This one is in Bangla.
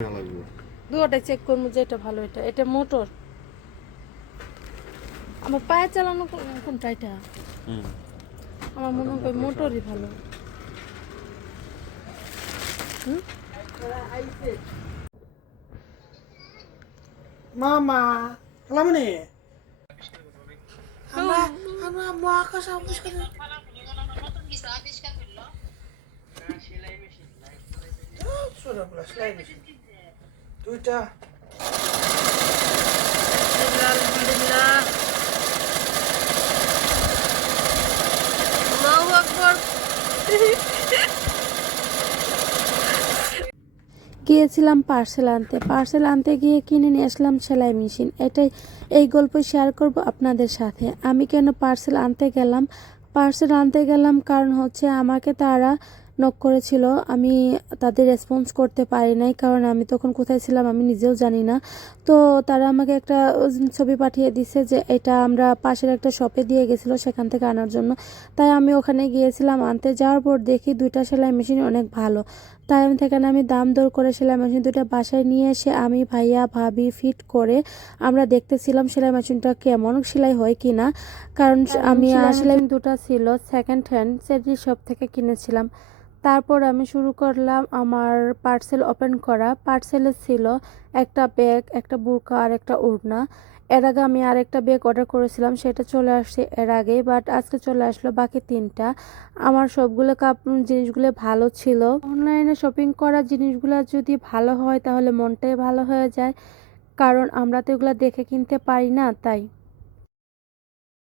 দুটোটাই চেক করবো যে এটা ভালো, এটা এটা মোটর। আমার পায়ে চালানো কোনটা এটা? আমার মনে হয় মোটরই ভালো। মামা লামনি আমরা আমরা মহাকাশ আবিষ্কার সেলাই মেশিন দুইটা আল্লাহু আকবার। গিয়েছিলাম পার্সেল আনতে গিয়ে কিনে নিয়ে আসলাম সেলাই মেশিন। এই গল্প শেয়ার করব আপনাদের সাথে। আমি কেন পার্সেল আনতে গেলাম কারণ হচ্ছে আমাকে তারা নক করেছিল, আমি তাদের রেসপন্স করতে পারি নাই, কারণ আমি তখন কোথায় ছিলাম আমি নিজেও জানি না। তো তারা আমাকে একটা ছবি পাঠিয়ে দিছে যে এটা আমরা পাশের একটা শপে দিয়ে গেছিলো সেখান থেকে আনার জন্য। তাই আমি ওখানে গিয়েছিলাম, আনতে যাওয়ার পর দেখি দুইটা সেলাই মেশিন অনেক ভালো। তাই আমি দাম দর করে সেলাই মেশিন দুটো বাসায় নিয়ে এসে আমি ভাইয়া ভাবি ফিট করে আমরা দেখতেছিলাম সেলাই মেশিনটা কেমন সেলাই হয় কি না। কারণ আমি সেলাই দুটো ছিল সেকেন্ড হ্যান্ড সেটি শপ থেকে কিনেছিলাম। তারপর আমি শুরু করলাম আমার পার্সেল ওপেন করা। পার্সেলে ছিল একটা ব্যাগ, একটা বোরকা আর একটা ওড়না। এর আগে আমি আরেকটা ব্যাগ অর্ডার করেছিলাম, সেটা চলে আসছে এর আগেই, বাট আজকে চলে আসলো বাকি তিনটা। আমার সবগুলো জিনিসগুলো ভালো ছিল। অনলাইনে শপিং করা জিনিসগুলো যদি ভালো হয় তাহলে মনটাই ভালো হয়ে যায়, কারণ আমরা তো এগুলো দেখে কিনতে পারি না, তাই।